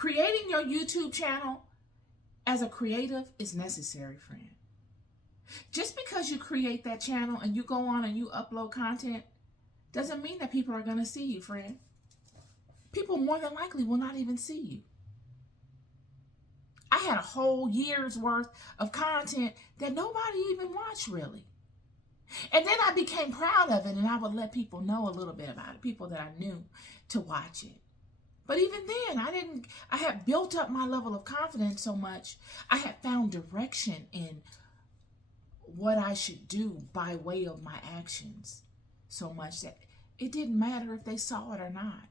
Creating your YouTube channel as a creative is necessary, friend. Just because you create that channel and you go on and you upload content doesn't mean that people are going to see you, friend. People more than likely will not even see you. I had a whole year's worth of content that nobody even watched, really. And then I became proud of it, and I would let people know a little bit about it, people that I knew to watch it. But even then, I had built up my level of confidence so much. I had found direction in what I should do by way of my actions so much that it didn't matter if they saw it or not.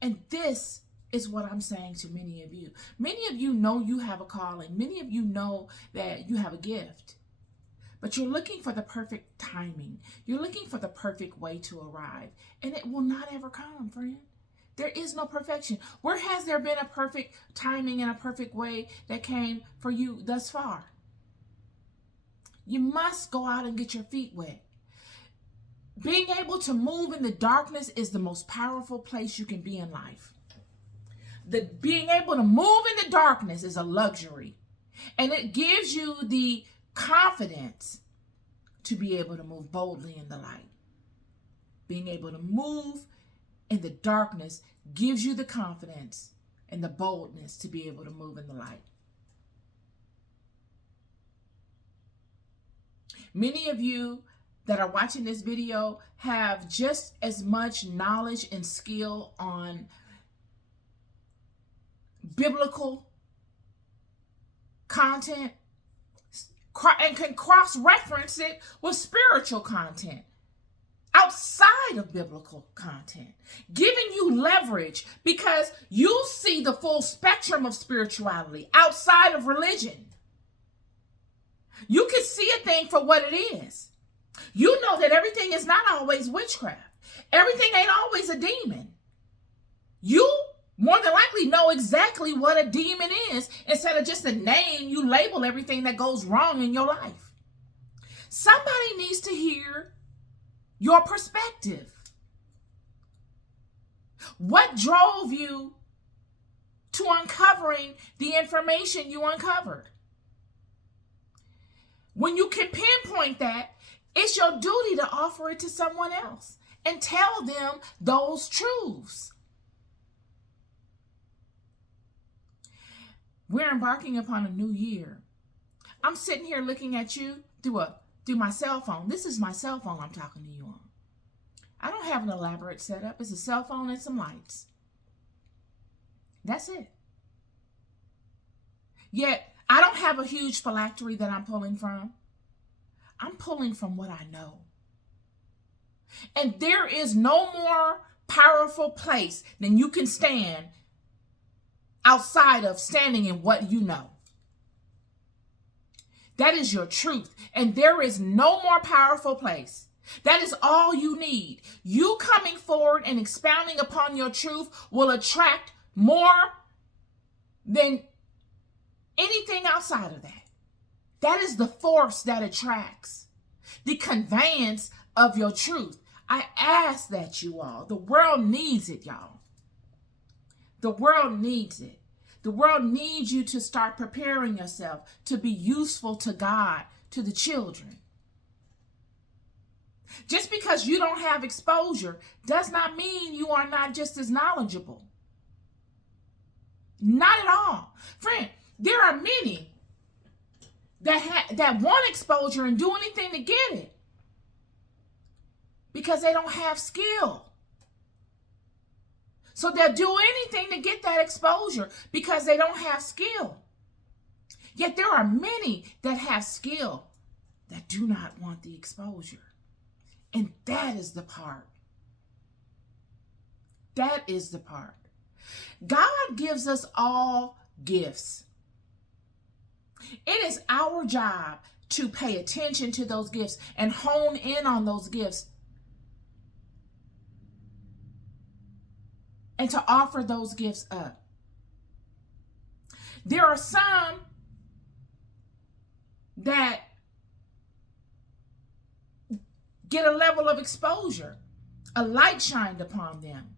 And this is what I'm saying to many of you. Many of you know you have a calling. Many of you know that you have a gift. But you're looking for the perfect timing. You're looking for the perfect way to arrive. And it will not ever come, friend. There is no perfection. Where has there been a perfect timing and a perfect way that came for you thus far? You must go out and get your feet wet. Being able to move in the darkness is the most powerful place you can be in life. Being able to move in the darkness is a luxury. And it gives you the confidence to be able to move boldly in the light. Being able to move in the darkness gives you the confidence and the boldness to be able to move in the light. Many of you that are watching this video have just as much knowledge and skill on biblical content and can cross-reference it with spiritual content outside of biblical content, giving you leverage because you see the full spectrum of spirituality outside of religion. You can see a thing for what it is. You know that everything is not always witchcraft. Everything ain't always a demon. You more than likely know exactly what a demon is instead of just a name you label everything that goes wrong in your life. Somebody needs to hear your perspective. What drove you to uncovering the information you uncovered? When you can pinpoint that, it's your duty to offer it to someone else and tell them those truths. We're embarking upon a new year. I'm sitting here looking at you through my cell phone. This is my cell phone I'm talking to you on. I don't have an elaborate setup. It's a cell phone and some lights. That's it. Yet, I don't have a huge phylactery that I'm pulling from. I'm pulling from what I know. And there is no more powerful place than you can stand outside of standing in what you know. That is your truth. And there is no more powerful place. That is all you need. You coming forward and expounding upon your truth will attract more than anything outside of that. That is the force that attracts the conveyance of your truth. I ask that you all. The world needs it, y'all. The world needs it. The world needs you to start preparing yourself to be useful to God, to the children. Just because you don't have exposure does not mean you are not just as knowledgeable. Not at all. Friend, there are many that want exposure and do anything to get it because they don't have skill. So they'll do anything to get that exposure because they don't have skill. Yet there are many that have skill that do not want the exposure. And that is the part. That is the part. God gives us all gifts. It is our job to pay attention to those gifts and hone in on those gifts and to offer those gifts up. There are some that get a level of exposure, a light shined upon them.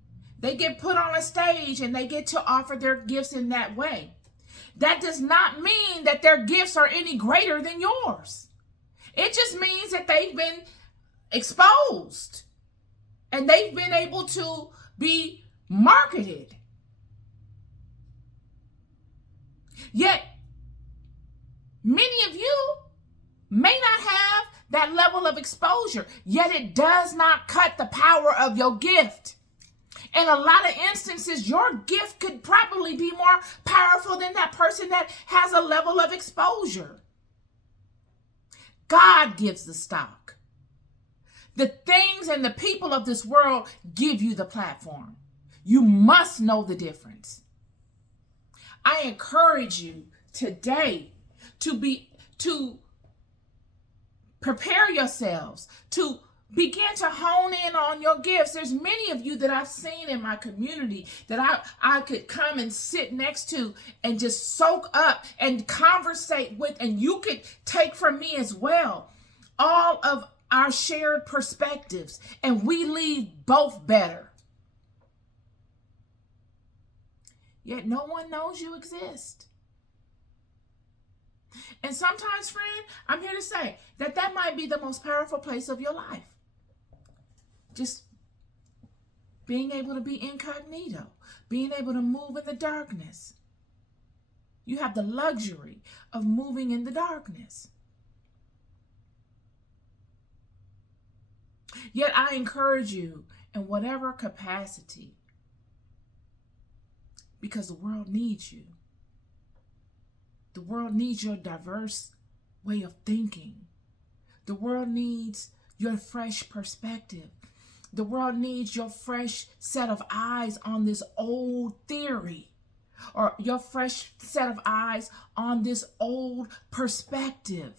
They get put on a stage and they get to offer their gifts in that way. That does not mean that their gifts are any greater than yours. It just means that they've been exposed and they've been able to be marketed. Yet, many of you may not have that level of exposure, yet it does not cut the power of your gift. In a lot of instances, your gift could probably be more powerful than that person that has a level of exposure. God gives the stock. The things and the people of this world give you the platform. You must know the difference. I encourage you today to prepare yourselves, to begin to hone in on your gifts. There's many of you that I've seen in my community that I could come and sit next to and just soak up and conversate with, and you could take from me as well all of our shared perspectives, and we leave both better. Yet no one knows you exist. And sometimes, friend, I'm here to say that might be the most powerful place of your life. Just being able to be incognito, being able to move in the darkness. You have the luxury of moving in the darkness. Yet I encourage you in whatever capacity, because the world needs you. The world needs your diverse way of thinking. The world needs your fresh perspective. The world needs your fresh set of eyes on this old theory, or your fresh set of eyes on this old perspective.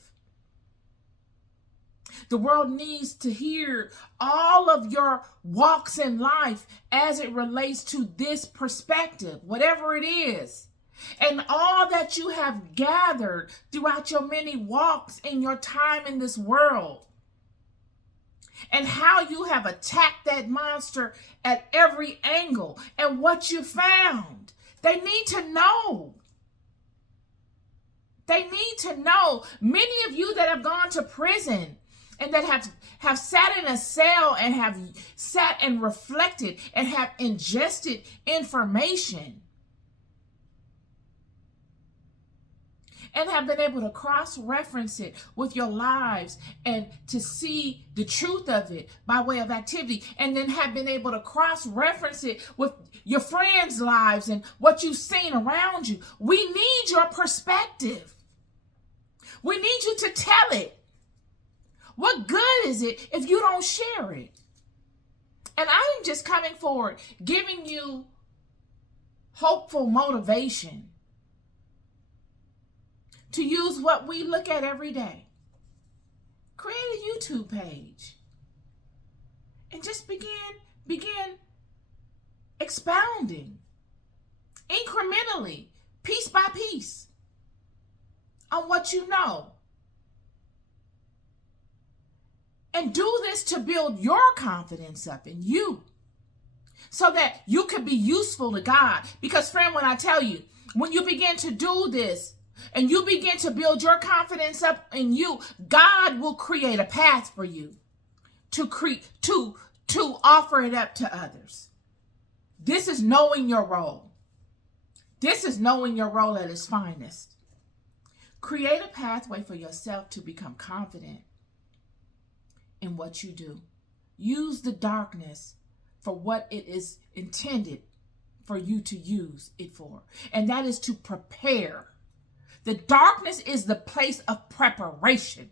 The world needs to hear all of your walks in life as it relates to this perspective, whatever it is. And all that you have gathered throughout your many walks in your time in this world. And how you have attacked that monster at every angle and what you found. They need to know. They need to know. Many of you that have gone to prison and that have sat in a cell and have sat and reflected and have ingested information and have been able to cross-reference it with your lives and to see the truth of it by way of activity, and then have been able to cross-reference it with your friends' lives and what you've seen around you. We need your perspective. We need you to tell it. What good is it if you don't share it? And I am just coming forward, giving you hopeful motivation to use what we look at every day. Create a YouTube page and just begin expounding incrementally, piece by piece, on what you know. And do this to build your confidence up in you so that you can be useful to God. Because, friend, when I tell you, when you begin to do this and you begin to build your confidence up in you, God will create a path for you to offer it up to others. This is knowing your role. This is knowing your role at its finest. Create a pathway for yourself to become confident in what you do. Use the darkness for what it is intended for you to use it for. And that is to prepare. The darkness is the place of preparation.